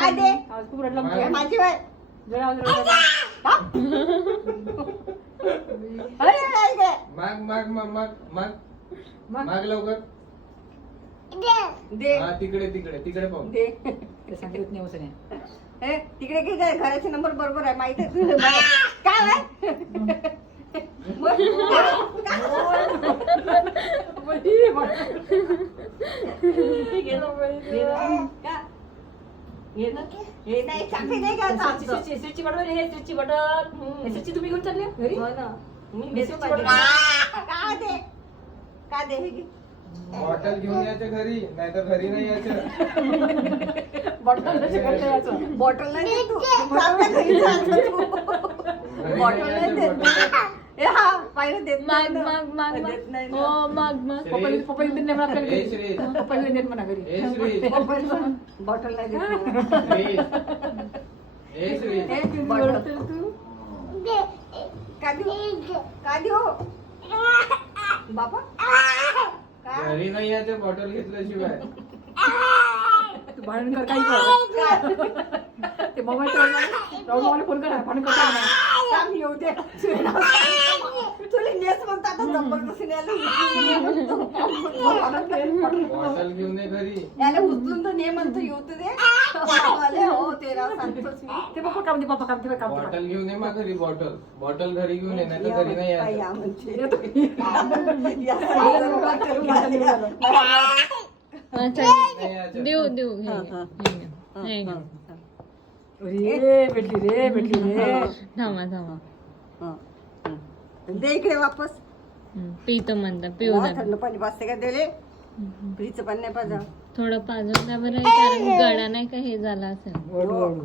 काय दे आज खूप रडला म्हणजे. माझी वय जरा आवाज रडला. अरे ऐक माग माग माग माग माग मग माग लवकर. दे हा तिकडे तिकडे तिकडे पाहू. दे ते सांगितलं नाही उसने. ए तिकडे की काय घराचे नंबर बरोबर आहे माहिती आहे तुला काय आहे? मग का? हे ना? हे नाही चाकरी नाही का आमचं? स्विचची बटन हे स्विचची बटन स्विचची तुम्ही घेऊन चालले घरी हो ना. मी हे स्विचची बटन. बटन का दे का दे हे घे. बॉटल घेऊन यायचं घरी नाही तर घरी नाही यायचं. बटन याचं बॉटल नाही देत तू. आपल्या घरी जायचं तू. घरी बॉटल नाही नाही यायचं, देत. बॉटल. ए हा पाहिलं देत माग नाही ना. माग माग देत नाही ना. हो माग माग श्री. पप्पाला देत नाही म्हणा घरी. ए श्री. पप्पाला देत म्हणा घरी ए श्री. बॉटल नाही देत मला. श्री. ए श्री. ए, किती बॉटल. ओरडतेस तू का देऊ का देऊ बाबा का घरी नाही यायचं बॉटल घेतल्याशिवाय. तू भांडण कर काही कर ते मोबाईल राहुल फोन करा भांडण करता म्हणा. काम येऊ दे तुला नेस म्हणता आता जबरदस्तीने बॉटल घेऊन ये घरी. याला उचलून तर ने म्हणतो येऊ तर दे आले हो तेरा सांगतोच मी ते पप्पा काम दे पप्पा काम दे काम बॉटल घेऊन ये मा घरी. बॉटल बॉटल घरी घेऊन ये नाही तर घरी नाही या यायचं. म्हणजे या सांगितलं अच्छा नाही यायचं. देऊ देऊ हे हा, घे, हा. हे घे. हे घे. रे भेटली रे थांबा थांबा दे इकडे वापस पितो म्हणता पिऊ हो, द्या थंड पाणी पाजते का दिले फ्रीचं पण नाही पाजा थोडं पाजून द्या बरं कारण गळा नाही का हे झाला असेल ओढू ओढू